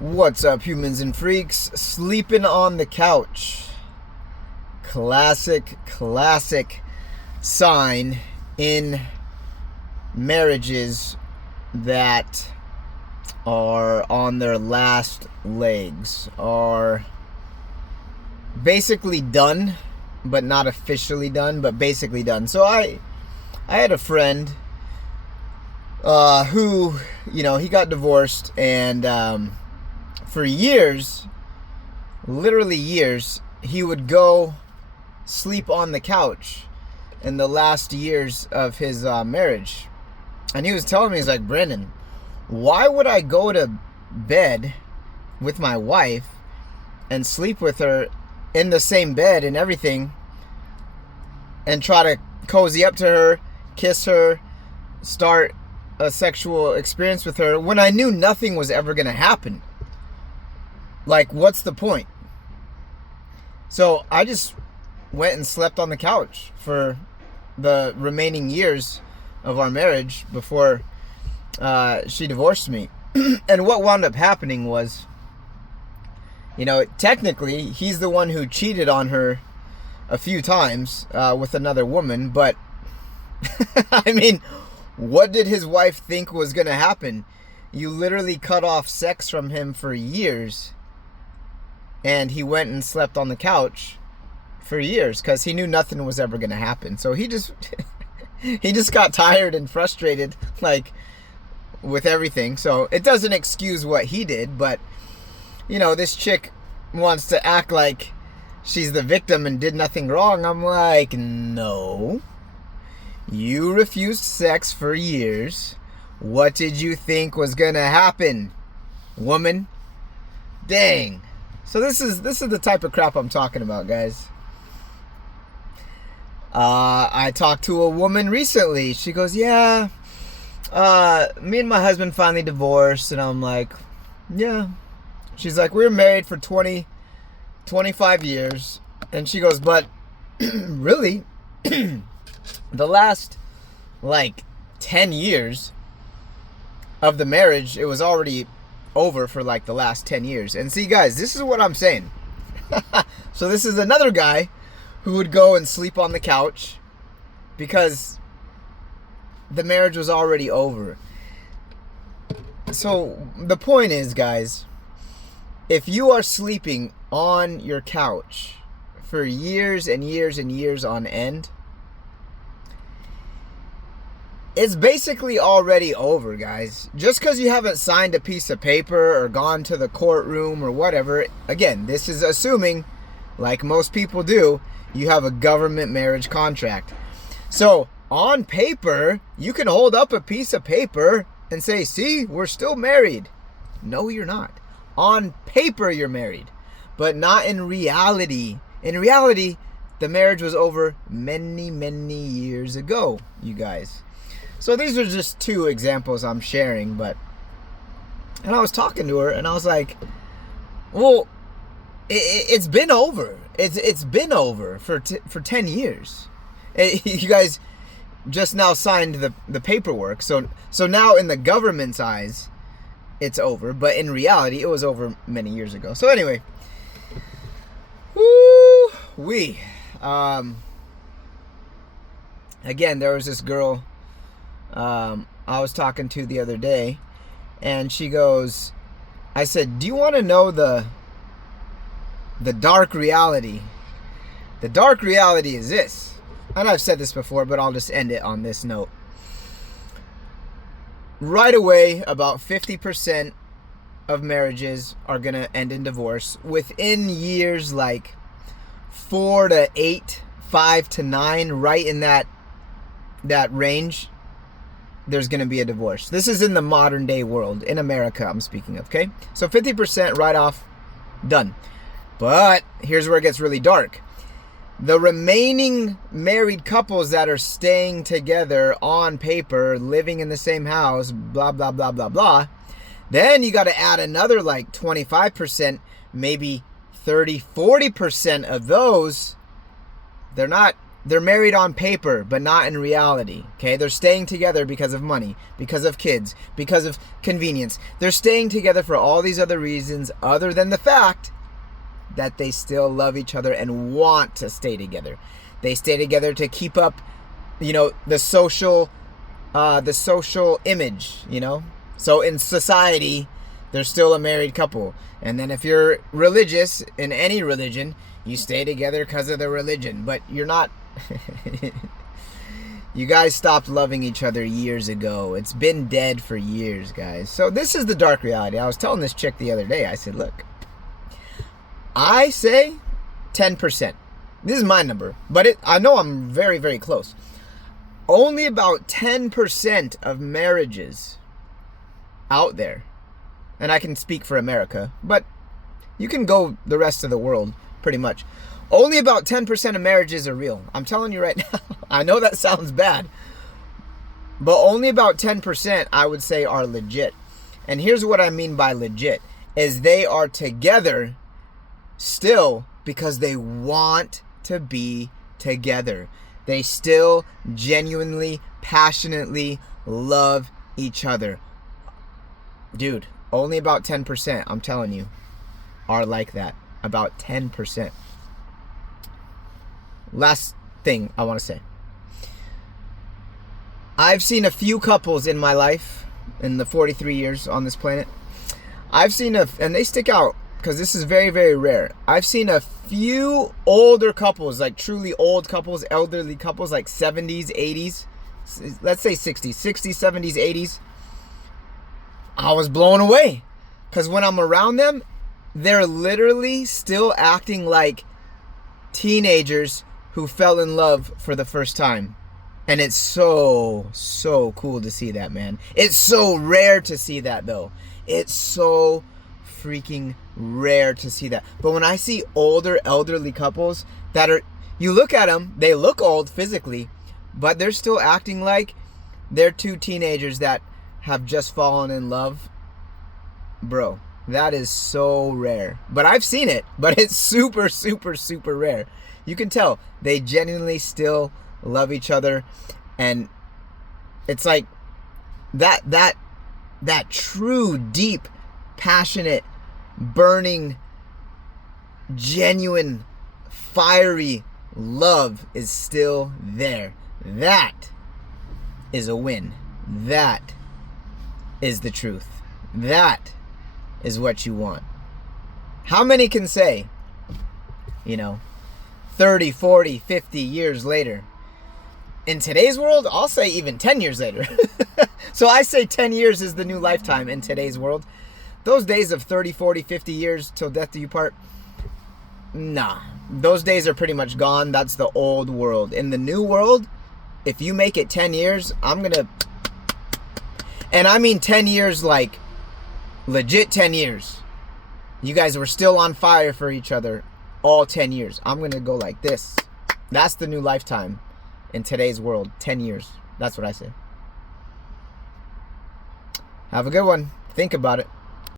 What's up, humans and freaks? Sleeping on the couch. Classic sign in marriages that are on their last legs, are basically done, but not officially done, but basically done. So I had a friend who, he got divorced, and for years, literally years, he would go sleep on the couch in the last years of his marriage. And he was telling me, he's like, Brandon, why would I go to bed with my wife and sleep with her in the same bed and everything and try to cozy up to her, kiss her, start a sexual experience with her when I knew nothing was ever going to happen? Like, what's the point? So I just went and slept on the couch for the remaining years of our marriage before she divorced me. And what wound up happening was, technically he's the one who cheated on her a few times with another woman, but I mean, what did his wife think was going to happen? You literally cut off sex from him for years, and he went and slept on the couch for years because he knew nothing was ever going to happen. So he just he just got tired and frustrated, like, with everything. So it doesn't excuse what he did, but this chick wants to act like she's the victim and did nothing wrong. I'm like, no. You refused sex for years. What did you think was going to happen, woman? Dang. So this is the type of crap I'm talking about, guys. I talked to a woman recently. She goes, yeah, me and my husband finally divorced. And I'm like, yeah. She's like, we were married for 25 years. And she goes, but really, the last, 10 years of the marriage, it was already over for, the last 10 years. And see, guys, this is what I'm saying. So this is another guy who would go and sleep on the couch because the marriage was already over. So the point is, guys, if you are sleeping on your couch for years and years and years on end, it's basically already over, guys. Just because you haven't signed a piece of paper or gone to the courtroom or whatever, again, this is assuming, like most people do, you have a government marriage contract. So on paper, you can hold up a piece of paper and say, see, we're still married. No, you're not. On paper, you're married, but not in reality. In reality, the marriage was over many, many years ago, you guys. So these are just two examples I'm sharing, and I was talking to her, and I was like, well, it's been over. It's been over for 10 years. You guys just now signed the paperwork, so now in the government's eyes, it's over, but in reality, it was over many years ago. So anyway, again, there was this girl I was talking to the other day, and she goes, I said, do you want to know the dark reality? The dark reality is this, and I've said this before, but I'll just end it on this note. Right away, about 50% of marriages are going to end in divorce. Within years, 4 to 8, 5 to 9, right in that range, there's going to be a divorce. This is in the modern day world, in America I'm speaking of, okay? So 50% right off, done. But here's where it gets really dark. The remaining married couples that are staying together on paper, living in the same house, blah, blah, blah, blah, blah, then you got to add another 25%, maybe 30, 40% of those, they're not they're married on paper, but not in reality. Okay, they're staying together because of money, because of kids, because of convenience. They're staying together for all these other reasons other than the fact that they still love each other and want to stay together. They stay together to keep up, the social image, So in society, they're still a married couple. And then if you're religious in any religion, you stay together because of the religion. But you're not. You guys stopped loving each other years ago. It's been dead for years, guys. So this is the dark reality. I was telling this chick the other day, I said, look, I say 10%. This is my number, but I know I'm very, very close. Only about 10% of marriages out there, and I can speak for America, but you can go the rest of the world pretty much. Only about 10% of marriages are real. I'm telling you right now. I know that sounds bad, but only about 10% I would say are legit. And here's what I mean by legit, is they are together still because they want to be together. They still genuinely, passionately love each other. Dude, only about 10%, I'm telling you, are like that. About 10%. Last thing I want to say. I've seen a few couples in my life, in the 43 years on this planet. And they stick out, because this is very, very rare. I've seen a few older couples, like truly old couples, elderly couples, like 70s, 80s, let's say 60s, 70s, 80s. I was blown away, because when I'm around them, they're literally still acting like teenagers who fell in love for the first time. And it's so, so cool to see that, man. It's so rare to see that, though. It's so freaking rare to see that. But when I see older elderly couples that are, you look at them, they look old physically, but they're still acting like they're two teenagers that have just fallen in love. Bro, that is so rare. But I've seen it, but it's super, super, super rare. You can tell they genuinely still love each other, and it's like that true, deep, passionate, burning, genuine, fiery love is still there. That is a win. That is the truth. That is what you want. How many can say, 30, 40, 50 years later? In today's world, I'll say even 10 years later. So I say 10 years is the new lifetime in today's world. Those days of 30, 40, 50 years till death do you part, nah. Those days are pretty much gone. That's the old world. In the new world, if you make it 10 years, and I mean 10 years like legit 10 years. You guys were still on fire for each other all 10 years. I'm going to go like this. That's the new lifetime in today's world. 10 years. That's what I say. Have a good one. Think about it.